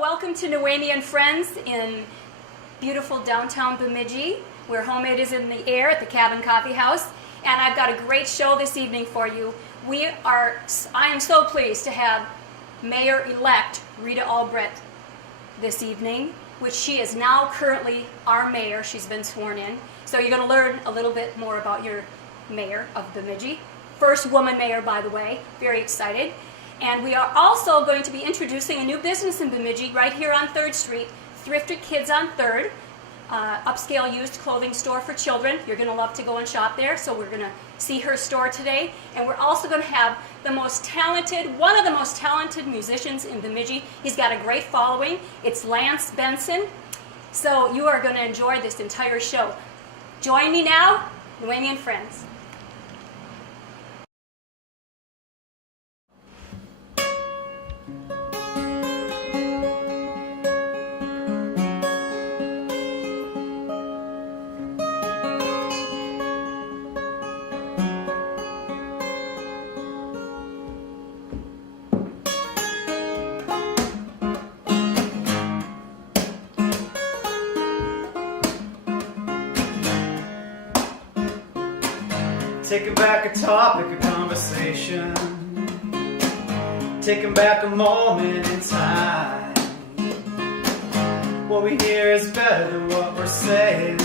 welcome to Noemi and Friends in beautiful downtown Bemidji, where Homemade is in the air at the Cabin Coffee House. And I've got a great show this evening for you. I am so pleased to have Mayor-elect Rita Albright this evening, which she is now currently our mayor. She's been sworn in. So you're going to learn a little bit more about your mayor of Bemidji. First woman mayor, by the way. Very excited. And we are also going to be introducing a new business in Bemidji right here on 3rd Street, Thrifted Kids on 3rd, upscale used clothing store for children. You're going to love to go and shop there, so we're going to see her store today. And we're also going to have one of the most talented musicians in Bemidji. He's got a great following. It's Lance Benson. So you are going to enjoy this entire show. Join me now, Noemi and Friends. Taking back a topic of conversation, taking back a moment in time. What we hear is better than what we're saying.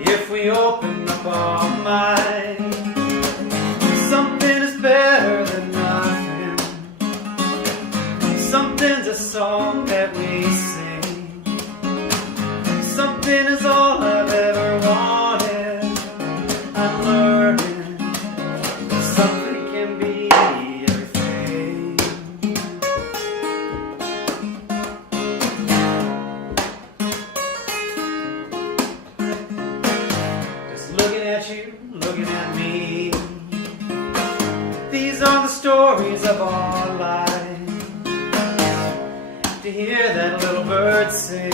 If we open up our mind, something is better than nothing. Something's a song that we sing. Something is all I've ever wanted. I'm learning that something can be everything. Just looking at you, looking at me. These are the stories of our life. To hear that little bird sing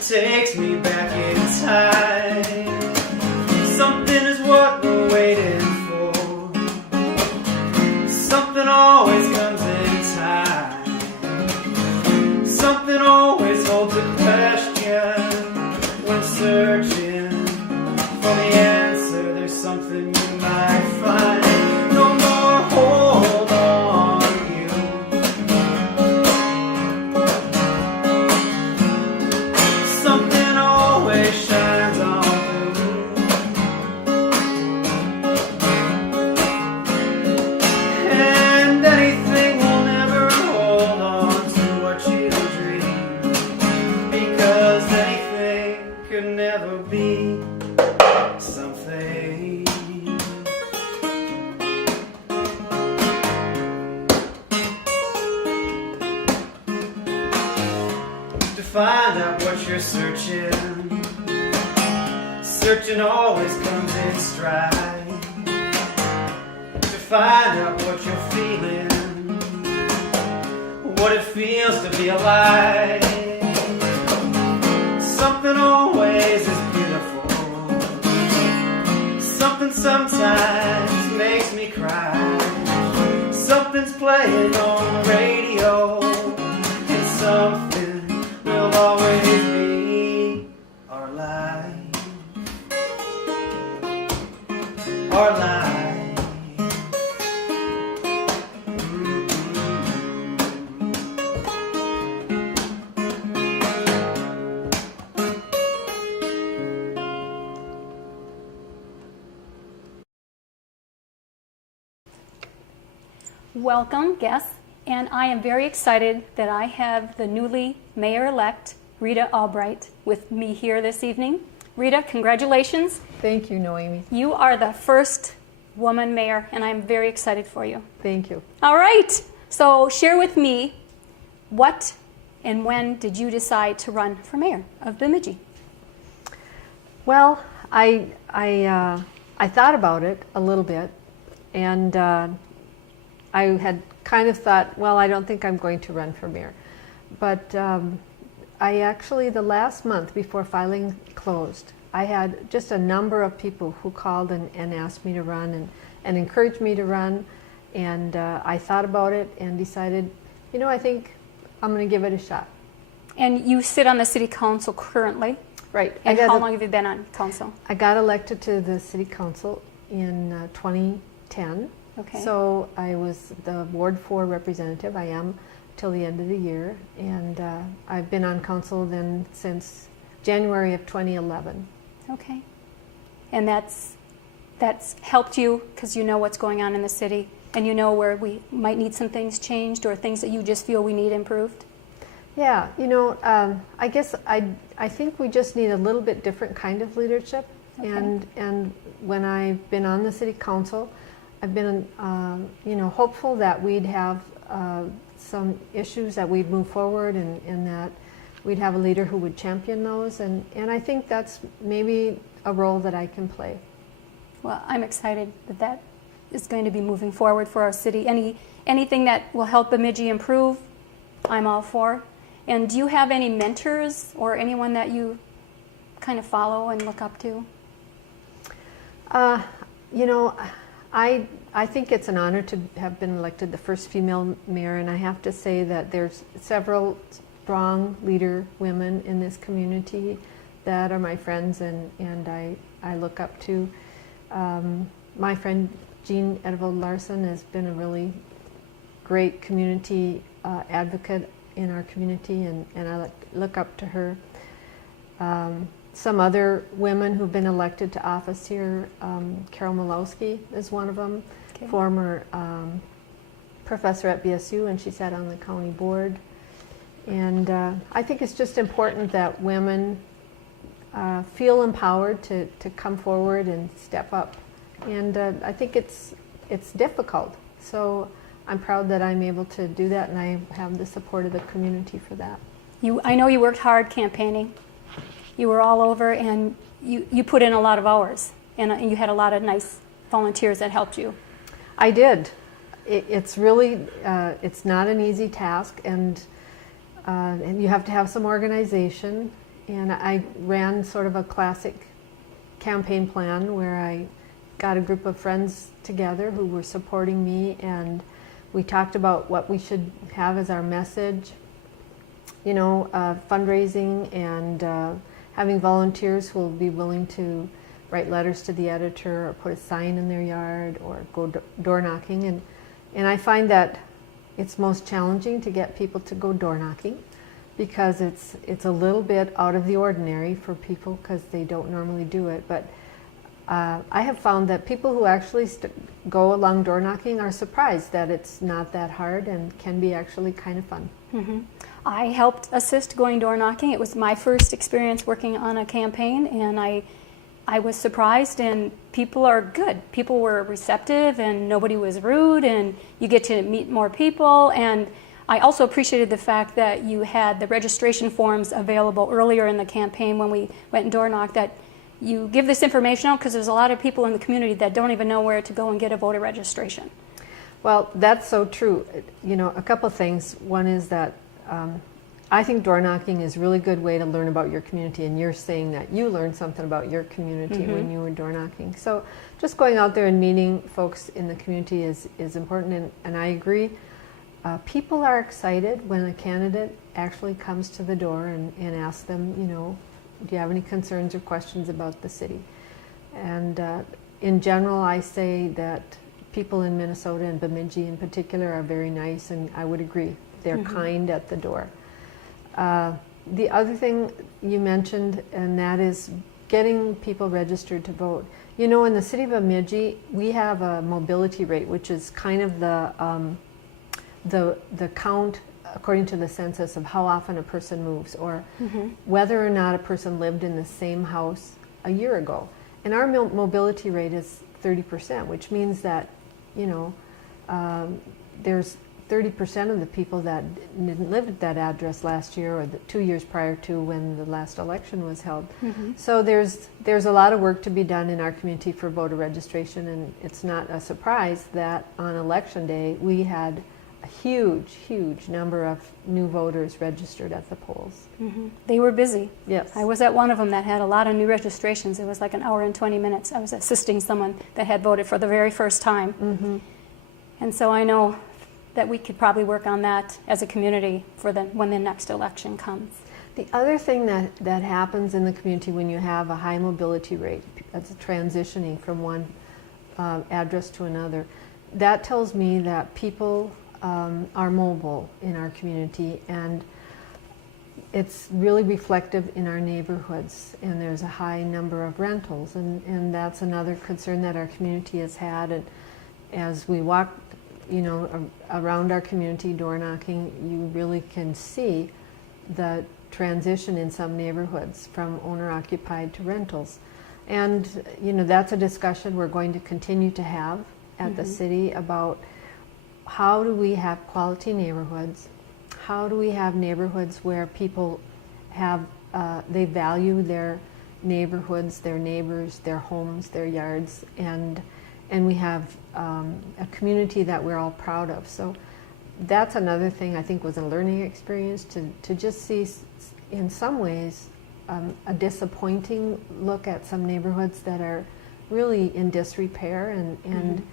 takes me back in time. Something is what we're waiting for. Something always comes in time. Something always holds a question. When searching for the answer, there's something you might find. No more hold on you. Something always shines on. Never be something. To find out what you're searching, searching always comes in stride. To find out what you're feeling, what it feels to be alive. Something always is beautiful. Something sometimes makes me cry. Something's playing on the radio, and something will always be our life. Our life. Welcome, guests, and I am very excited that I have the newly mayor-elect Rita Albright with me here this evening. Rita, congratulations. Thank you, Noemi. You are the first woman mayor, and I'm very excited for you. Thank you. All right, so share with me, what and when did you decide to run for mayor of Bemidji? Well, I thought about it a little bit, and I had kind of thought, well, I don't think I'm going to run for mayor. But I actually, the last month before filing closed, I had just a number of people who called and asked me to run and encouraged me to run. And I thought about it and decided, I think I'm going to give it a shot. And you sit on the city council currently. Right. And how long have you been on council? I got elected to the city council in 2010. Okay. So I was the Ward 4 representative. I am till the end of the year. And I've been on council then since January of 2011. Okay. And that's helped you because you know what's going on in the city and you know where we might need some things changed or things that you just feel we need improved? Yeah, I guess I think we just need a little bit different kind of leadership. Okay. And when I've been on the city council, I've been hopeful that we'd have some issues that we'd move forward and that we'd have a leader who would champion those. And I think that's maybe a role that I can play. Well, I'm excited that is going to be moving forward for our city. Anything that will help Bemidji improve, I'm all for. And do you have any mentors or anyone that you kind of follow and look up to? I think it's an honor to have been elected the first female mayor, and I have to say that there's several strong leader women in this community that are my friends and I look up to. My friend Jean Edvald Larson has been a really great community advocate in our community, and I look up to her. Some other women who've been elected to office here, Carol Malowski is one of them, okay. Former professor at BSU, and she sat on the county board. And I think it's just important that women feel empowered to come forward and step up. And I think it's difficult. So I'm proud that I'm able to do that, and I have the support of the community for that. I know you worked hard campaigning. You were all over, and you put in a lot of hours, and you had a lot of nice volunteers that helped you. I did. It's really, it's not an easy task, and you have to have some organization. And I ran sort of a classic campaign plan where I got a group of friends together who were supporting me, and we talked about what we should have as our message, fundraising and having volunteers who will be willing to write letters to the editor or put a sign in their yard or go door knocking. And I find that it's most challenging to get people to go door knocking because it's a little bit out of the ordinary for people because they don't normally do it. But I have found that people who actually go along door knocking are surprised that it's not that hard and can be actually kind of fun. Mm-hmm. I helped assist going door knocking. It was my first experience working on a campaign, and I was surprised, and people are good. People were receptive, and nobody was rude, and you get to meet more people. And I also appreciated the fact that you had the registration forms available earlier in the campaign when we went and door knocked, that you give this information out because there's a lot of people in the community that don't even know where to go and get a voter registration. Well, that's so true. A couple things. One is that I think door knocking is a really good way to learn about your community, and you're saying that you learned something about your community mm-hmm. when you were door knocking. So just going out there and meeting folks in the community is important, and I agree. People are excited when a candidate actually comes to the door and asks them, do you have any concerns or questions about the city? And in general, I say that people in Minnesota and Bemidji in particular are very nice, and I would agree. They're mm-hmm. kind at the door. The other thing you mentioned, and that is getting people registered to vote. In the city of Bemidji, we have a mobility rate, which is kind of the count according to the census of how often a person moves, or mm-hmm. whether or not a person lived in the same house a year ago. And our mobility rate is 30%, which means that, there's 30% of the people that didn't live at that address last year or the 2 years prior to when the last election was held. Mm-hmm. So there's a lot of work to be done in our community for voter registration, and it's not a surprise that on election day we had a huge number of new voters registered at the polls. Mm-hmm. They were busy. Yes. I was at one of them that had a lot of new registrations. It was like an hour and 20 minutes. I was assisting someone that had voted for the very first time. Mm-hmm. And so I know that we could probably work on that as a community for when the next election comes. The other thing that happens in the community when you have a high mobility rate, that's transitioning from one address to another, that tells me that people are mobile in our community, and it's really reflective in our neighborhoods, and there's a high number of rentals, and that's another concern that our community has had. And as we walk, around our community door knocking, you really can see the transition in some neighborhoods from owner-occupied to rentals. And that's a discussion we're going to continue to have at the city about how do we have quality neighborhoods, how do we have neighborhoods where people have, they value their neighborhoods, their neighbors, their homes, their yards, and we have a community that we're all proud of. So that's another thing I think was a learning experience, to just see in some ways a disappointing look at some neighborhoods that are really in disrepair, and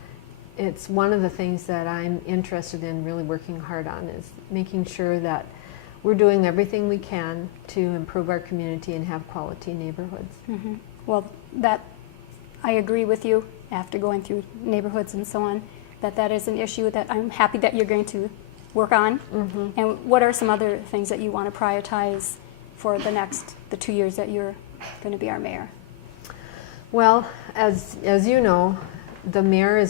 it's one of the things that I'm interested in really working hard on, is making sure that we're doing everything we can to improve our community and have quality neighborhoods. Well, that I agree with you after going through neighborhoods and so on, that is an issue that I'm happy that you're going to work on. And what are some other things that you want to prioritize for the 2 years that you're going to be our mayor? Well, as you know, the mayor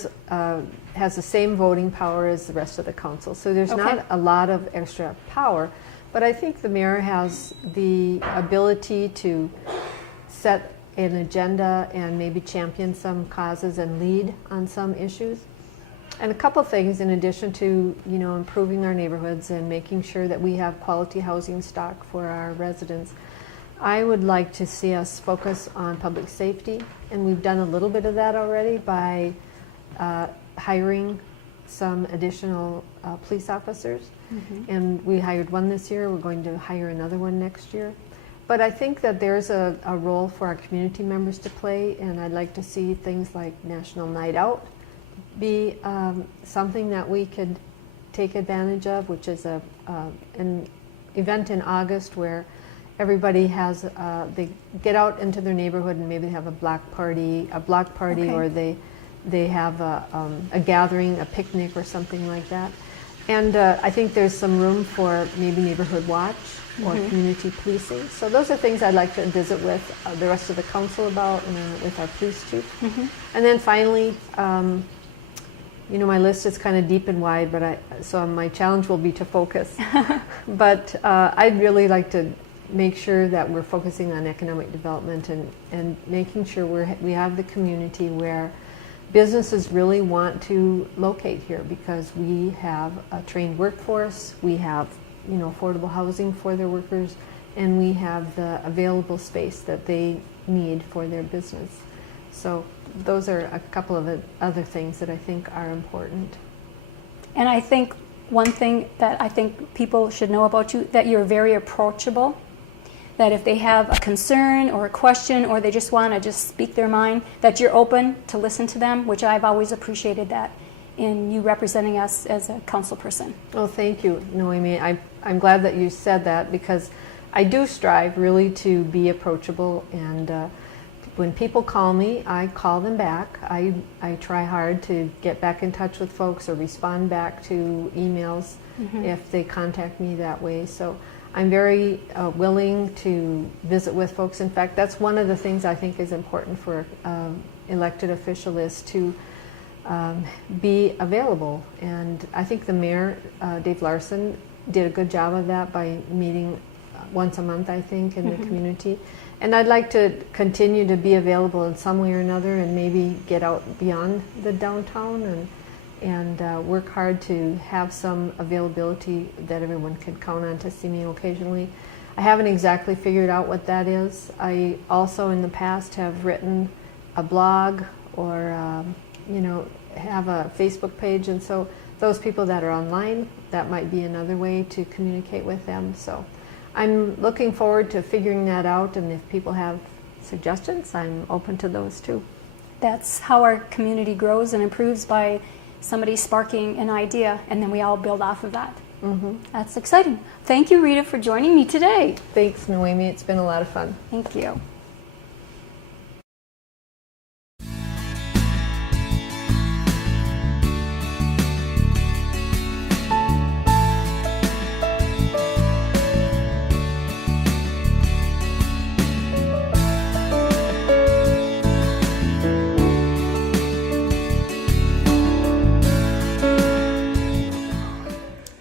has the same voting power as the rest of the council, so there's not a lot of extra power, but I think the mayor has the ability to set an agenda and maybe champion some causes and lead on some issues. And a couple things in addition to improving our neighborhoods and making sure that we have quality housing stock for our residents. I would like to see us focus on public safety, and we've done a little bit of that already by hiring some additional police officers. And we hired one this year. We're going to hire another one next year. But I think that there's a role for our community members to play, and I'd like to see things like National Night Out be something that we could take advantage of, which is an event in August where everybody has, they get out into their neighborhood and maybe have a block party, or they have a gathering, a picnic or something like that. And I think there's some room for maybe neighborhood watch or community policing. So those are things I'd like to visit with the rest of the council about, and with our police chief. And then finally, my list is kind of deep and wide, so my challenge will be to focus. But I'd really like to make sure that we're focusing on economic development and making sure we have the community where businesses really want to locate here, because we have a trained workforce, we have affordable housing for their workers, and we have the available space that they need for their business. So those are a couple of other things that I think are important. And I think one thing that I think people should know about you, that you're very approachable, that if they have a concern or a question, or they just want to speak their mind, that you're open to listen to them, which I've always appreciated that in you representing us as a council person. Oh, thank you, Noemi. I'm glad that you said that, because I do strive really to be approachable, and when people call me, I call them back. I try hard to get back in touch with folks or respond back to emails if they contact me that way. So I'm very willing to visit with folks. In fact, that's one of the things I think is important for elected official, is to be available. And I think the mayor, Dave Larson, did a good job of that by meeting once a month, I think, in the community. And I'd like to continue to be available in some way or another, and maybe get out beyond the downtown and work hard to have some availability that everyone can count on to see me occasionally. I haven't exactly figured out what that is. I also in the past have written a blog or have a Facebook page, and so those people that are online, that might be another way to communicate with them. So I'm looking forward to figuring that out, and if people have suggestions, I'm open to those too. That's how our community grows and improves, by somebody sparking an idea, and then we all build off of that. That's exciting. Thank you, Rita, for joining me today. Thanks, Noemi. It's been a lot of fun. Thank you.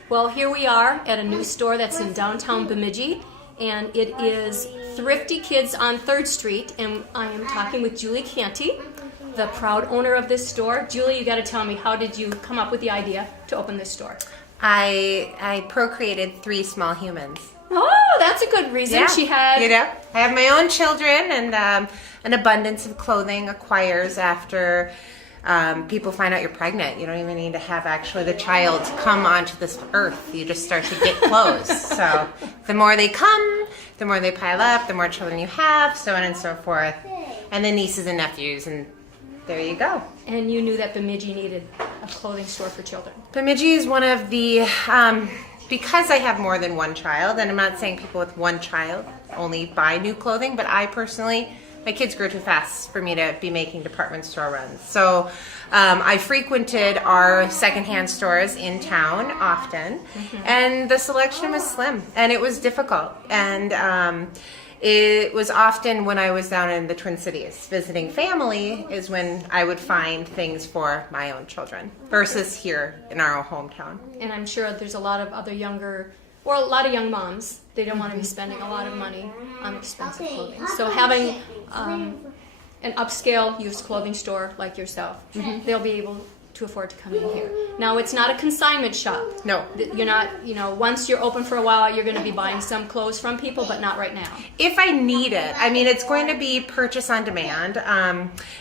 Well, here we are at a new store that's in downtown Bemidji, and it is Thrifty Kids on 3rd Street, and I am talking with Julie Canty, the proud owner of this store. Julie, you got to tell me, how did you come up with the idea to open this store? I procreated 3 small humans. Oh, that's a good reason. Yeah, She had... you know, I have my own children, and an abundance of clothing acquires after people find out you're pregnant. You don't even need to have actually the child come onto this earth. You just start to get clothes. So the more they come, the more they pile up, the more children you have, so on and so forth. And then nieces and nephews, and there you go. And you knew that Bemidji needed a clothing store for children. Bemidji is one of the, because I have more than one child, and I'm not saying people with one child only buy new clothing, but I personally, my kids grew too fast for me to be making department store runs. So I frequented our secondhand stores in town often, and the selection was slim, and it was difficult. And it was often when I was down in the Twin Cities visiting family is when I would find things for my own children versus here in our own hometown. And I'm sure there's a lot of other younger, or a lot of young moms, they don't want to be spending a lot of money on expensive clothing. So having an upscale used clothing store like yourself, they'll be able to afford to come in here. Now, it's not a consignment shop. No. You're not, once you're open for a while, you're going to be buying some clothes from people, but not right now. If I need it, I mean, it's going to be purchase on demand.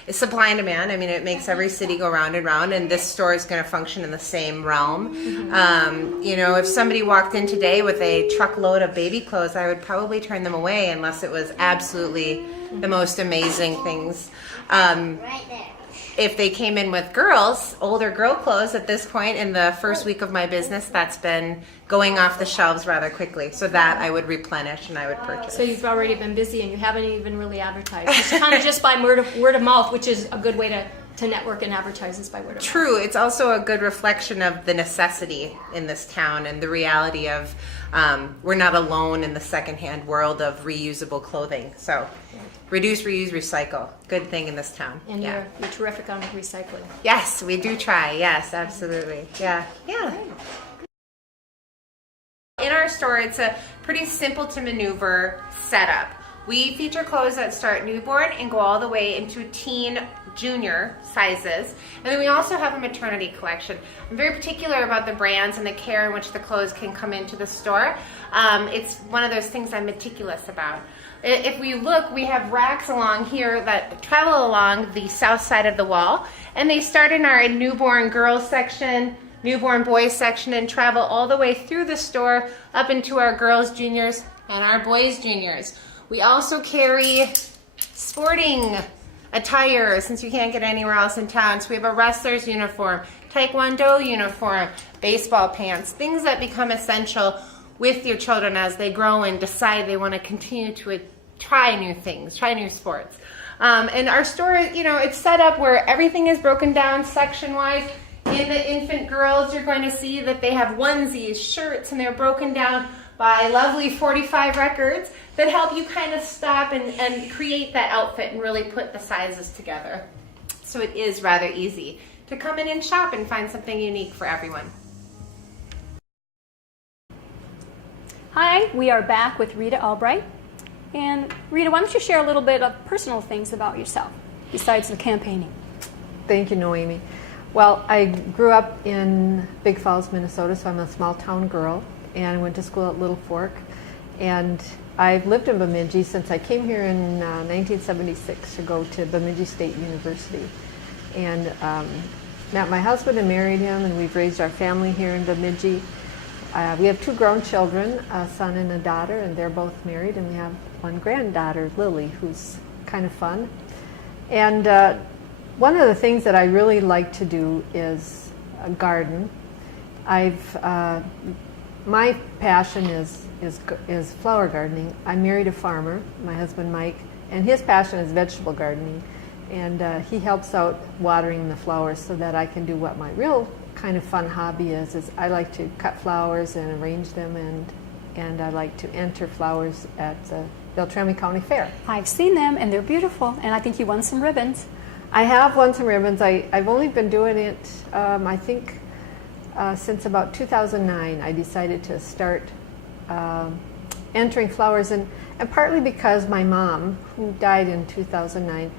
It's supply and demand. I mean, it makes every city go round and round, and this store is going to function in the same realm. If somebody walked in today with a truckload of baby clothes, I would probably turn them away unless it was absolutely the most amazing things. Right there. If they came in with girls, older girl clothes at this point in the first week of my business, that's been going off the shelves rather quickly. So that I would replenish and I would purchase. So you've already been busy and you haven't even really advertised. It's kind of just by word of mouth, which is a good way to network and advertise is by word of mouth. True. It's also a good reflection of the necessity in this town and the reality of we're not alone in the secondhand world of reusable clothing. So reduce, reuse, recycle. Good thing in this town. And you're terrific on recycling. Yes, we do try. Yes, absolutely. Yeah. In our store, it's a pretty simple to maneuver setup. We feature clothes that start newborn and go all the way into teen, junior sizes. And then we also have a maternity collection. I'm very particular about the brands and the care in which the clothes can come into the store. It's one of those things I'm meticulous about. If we look, we have racks along here that travel along the south side of the wall, and they start in our newborn girls section, newborn boys section, and travel all the way through the store up into our girls juniors and our boys juniors. We also carry sporting attire since you can't get anywhere else in town. So we have a wrestler's uniform, taekwondo uniform, baseball pants, things that become essential with your children as they grow and decide they want to continue to try new things, try new sports. And our store, it's set up where everything is broken down section-wise. In the infant girls, you're going to see that they have onesies, shirts, and they're broken down by lovely 45 records that help you kind of stop and create that outfit and really put the sizes together. So it is rather easy to come in and shop and find something unique for everyone. Hi, we are back with Rita Albright. And Rita, why don't you share a little bit of personal things about yourself besides the campaigning? Thank you, Noemi. Well, I grew up in Big Falls, Minnesota, so I'm a small town girl, and I went to school at Little Fork. And I've lived in Bemidji since I came here in 1976 to go to Bemidji State University. And met my husband and married him, and we've raised our family here in Bemidji. We have 2 grown children, a son and a daughter, and they're both married, and we have 1 granddaughter, Lily, who's kind of fun. And one of the things that I really like to do is garden. My passion is flower gardening. I married a farmer, my husband Mike, and his passion is vegetable gardening. And he helps out watering the flowers so that I can do what my real kind of fun hobby is I like to cut flowers and arrange them, and I like to enter flowers at the Beltrami County Fair. I've seen them, and they're beautiful, and I think you won some ribbons. I have won some ribbons. I've only been doing it, I think, since about 2009. I decided to start entering flowers, and partly because my mom, who died in 2009,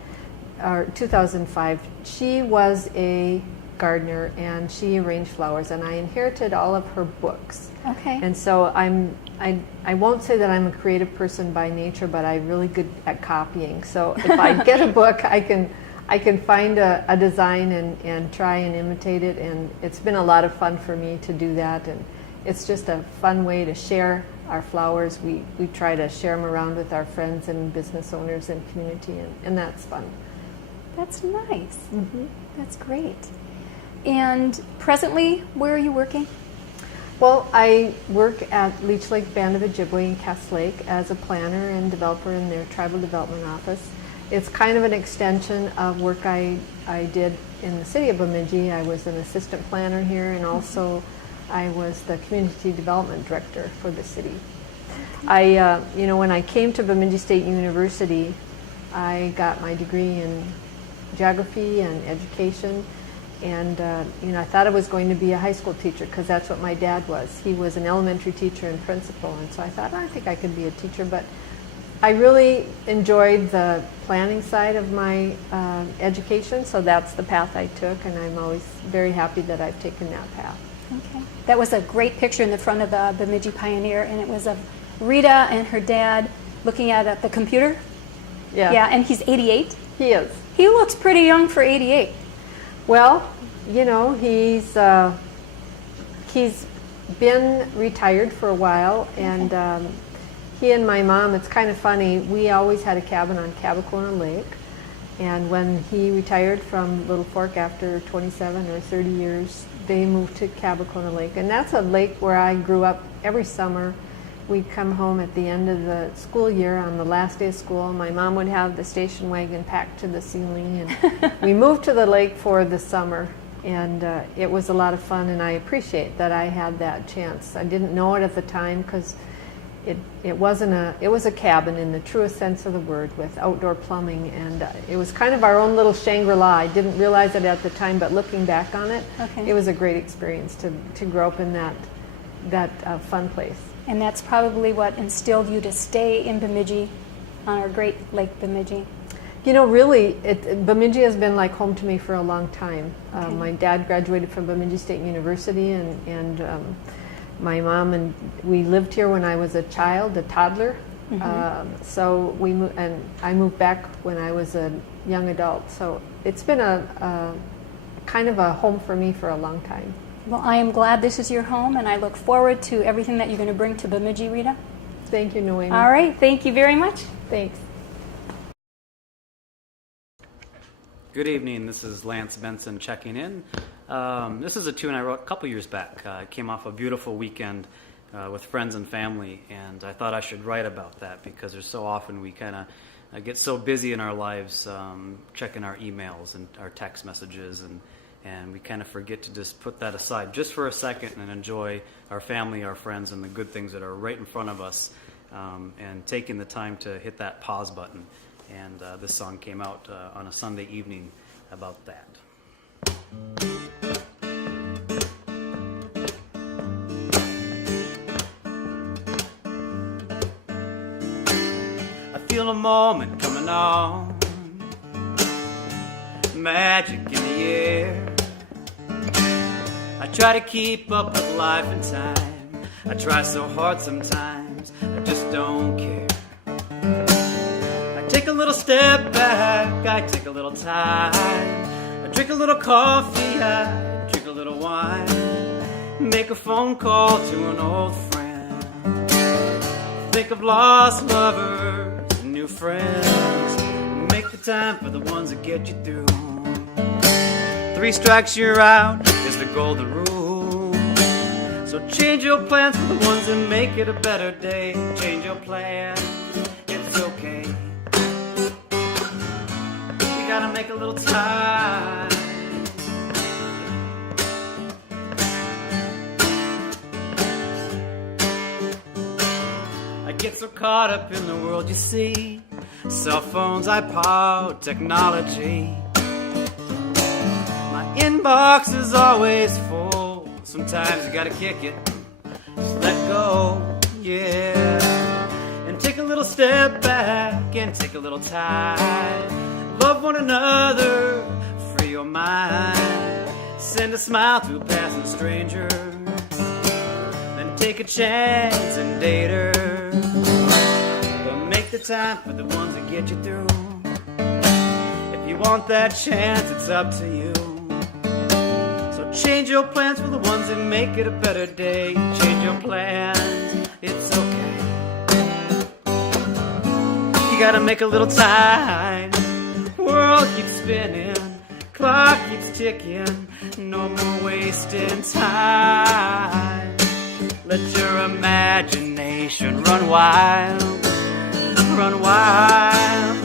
or 2005, she was a gardener and she arranged flowers, and I inherited all of her books. Okay. And so I won't say that I'm a creative person by nature, but I'm really good at copying. So if I get a book, I can find a design and try and imitate it, and it's been a lot of fun for me to do that, and it's just a fun way to share our flowers. We try to share them around with our friends and business owners and community, and that's fun. That's nice. Mm-hmm. That's great. And presently, where are you working? Well, I work at Leech Lake Band of Ojibwe in Cass Lake as a planner and developer in their tribal development office. It's kind of an extension of work I did in the city of Bemidji. I was an assistant planner here, and also I was the community development director for the city. When I came to Bemidji State University, I got my degree in geography and education, and I thought I was going to be a high school teacher because that's what my dad was. He was an elementary teacher and principal, and so I thought, I think I could be a teacher, but I really enjoyed the planning side of my education, so that's the path I took, and I'm always very happy that I've taken that path. Okay. That was a great picture in the front of the Bemidji Pioneer, and it was of Rita and her dad looking at the computer. Yeah. Yeah, and he's 88. He is. He looks pretty young for 88. Well, he's been retired for a while, and he and my mom, it's kind of funny, we always had a cabin on Cabacona Lake, and when he retired from Little Fork after 27 or 30 years, they moved to Cabacona Lake, and that's a lake where I grew up every summer. We'd come home at the end of the school year on the last day of school. My mom would have the station wagon packed to the ceiling, and we moved to the lake for the summer, and it was a lot of fun, and I appreciate that I had that chance. I didn't know it at the time because it was a cabin in the truest sense of the word with outdoor plumbing, and it was kind of our own little Shangri-La. I didn't realize it at the time, but looking back on it, It was a great experience to grow up in that fun place. And that's probably what instilled you to stay in Bemidji, on our great Lake Bemidji. Really, Bemidji has been like home to me for a long time. Okay. My dad graduated from Bemidji State University, and my mom and we lived here when I was a child, a toddler. Mm-hmm. So we moved, and I moved back when I was a young adult. So it's been a kind of a home for me for a long time. Well, I am glad this is your home, and I look forward to everything that you're going to bring to Bemidji, Rita. Thank you, Noemi. All right, thank you very much. Thanks. Good evening, this is Lance Benson checking in. This is a tune I wrote a couple years back. It came off a beautiful weekend with friends and family, and I thought I should write about that because there's so often we kind of get so busy in our lives checking our emails and our text messages, and we kind of forget to just put that aside just for a second and enjoy our family, our friends, and the good things that are right in front of us, and taking the time to hit that pause button. And this song came out on a Sunday evening about that. I feel a moment coming on, magic in the air. I try to keep up with life and time. I try so hard sometimes, I just don't care. I take a little step back, I take a little time. I drink a little coffee, I drink a little wine. Make a phone call to an old friend. Think of lost lovers and new friends. Make the time for the ones that get you through. 3 strikes you're out is the golden rule. So change your plans for the ones that make it a better day. Change your plans, it's okay. You gotta make a little time. I get so caught up in the world you see. Cell phones, iPod, technology. My inbox is always full. Sometimes you gotta kick it, just let go, yeah. And take a little step back and take a little time. Love one another, free your mind. Send a smile to a passing stranger. Then take a chance and date her. But make the time for the ones that get you through. If you want that chance, it's up to you. So change your plans for the ones that make it a better day. Change your plans, it's okay. You gotta make a little time. World keeps spinning, clock keeps ticking. No more wasting time. Let your imagination run wild, run wild.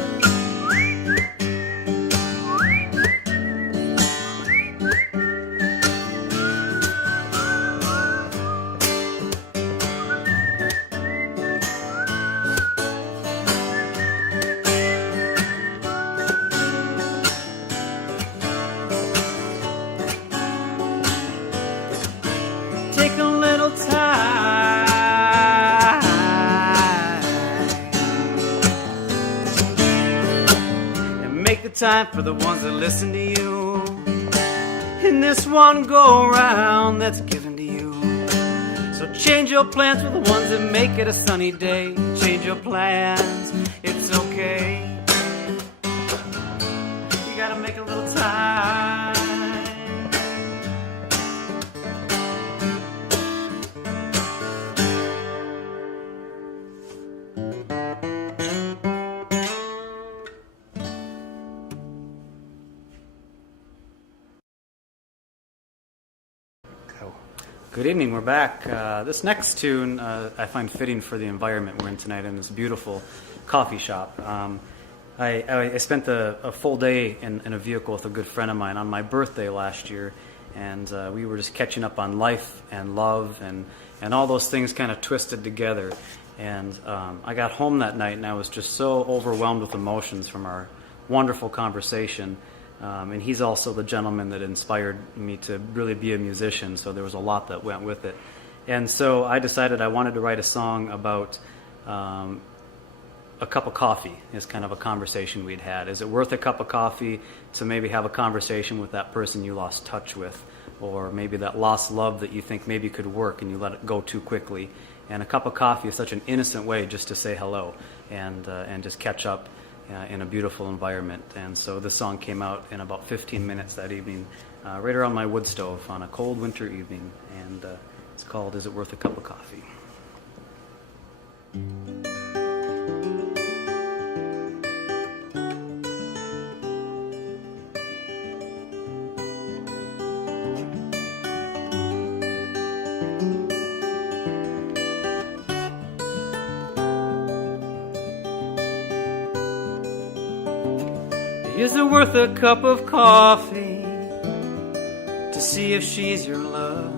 Take a little time and make the time for the ones that listen to you. In this one go round that's given to you. So change your plans for the ones that make it a sunny day. Change your plans, it's okay. You gotta make a little time. Good evening, we're back. This next tune I find fitting for the environment we're in tonight in this beautiful coffee shop. I spent a full day in a vehicle with a good friend of mine on my birthday last year, and we were just catching up on life and love and all those things kind of twisted together. And I got home that night and I was just so overwhelmed with emotions from our wonderful conversation. And he's also the gentleman that inspired me to really be a musician, so there was a lot that went with it. And so I decided I wanted to write a song about a cup of coffee is kind of a conversation we'd had. Is it worth a cup of coffee to maybe have a conversation with that person you lost touch with, or maybe that lost love that you think maybe could work and you let it go too quickly? And a cup of coffee is such an innocent way just to say hello and just catch up in a beautiful environment. And so this song came out in about 15 minutes that evening, right around my wood stove on a cold winter evening, and it's called Is It Worth a Cup of Coffee? Is it worth a cup of coffee to see if she's your love?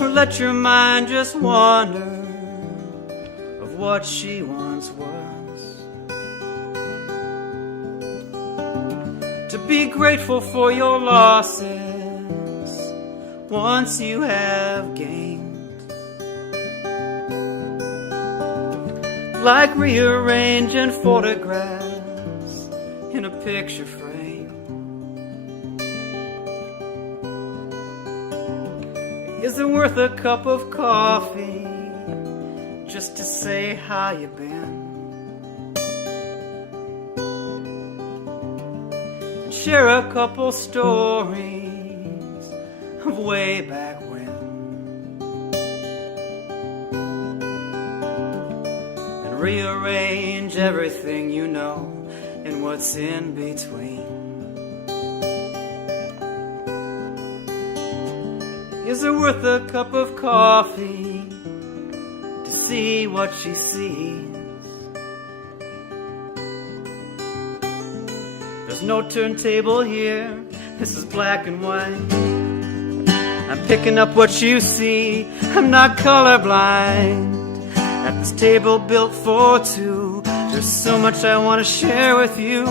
Or let your mind just wander of what she once was? To be grateful for your losses once you have gained. Like rearranging photographs in a picture frame. Is it worth a cup of coffee just to say how you been? And share a couple stories of way back when. Rearrange everything you know and what's in between. Is it worth a cup of coffee to see what she sees? There's no turntable here, this is black and white. I'm picking up what you see, I'm not colorblind. At this table built for two, there's so much I want to share with you.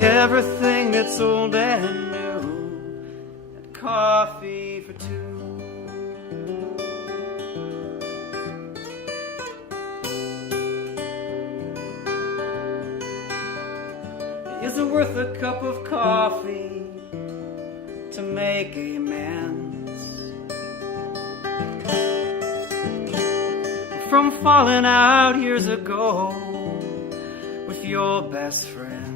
Everything that's old and new. And coffee for two. Is it worth a cup of coffee to make amends from falling out years ago with your best friend?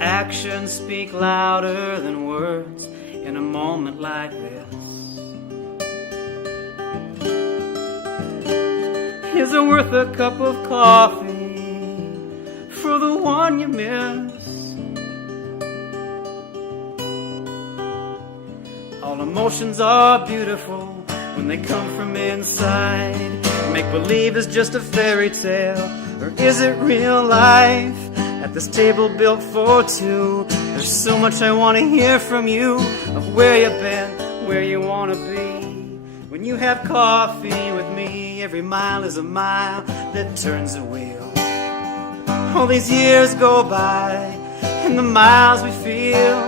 Actions speak louder than words in a moment like this. Is it worth a cup of coffee for the one you miss? All emotions are beautiful when they come from inside. Make believe is just a fairy tale, or is it real life? At this table built for two, there's so much I want to hear from you, of where you've been, where you want to be. When you have coffee with me, every mile is a mile that turns a wheel. All these years go by, and the miles we feel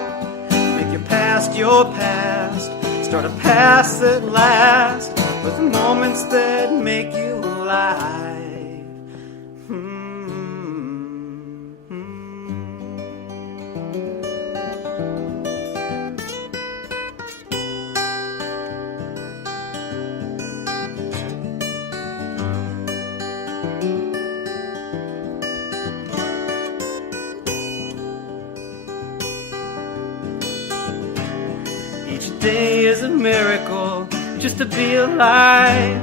make you past your past, start a past that lasts, with moments that make you alive. Each day is a miracle just to be alive.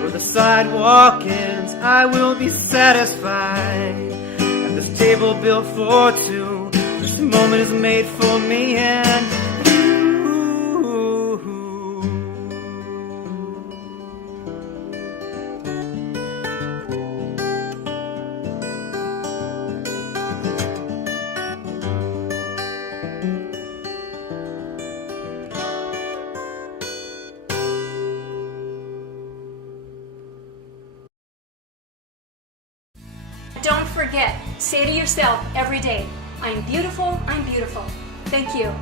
Where the sidewalk ends, I will be satisfied. At this table built for two, this moment is made for me and you. Don't forget, say to yourself every day, I'm beautiful, I'm beautiful. Thank you.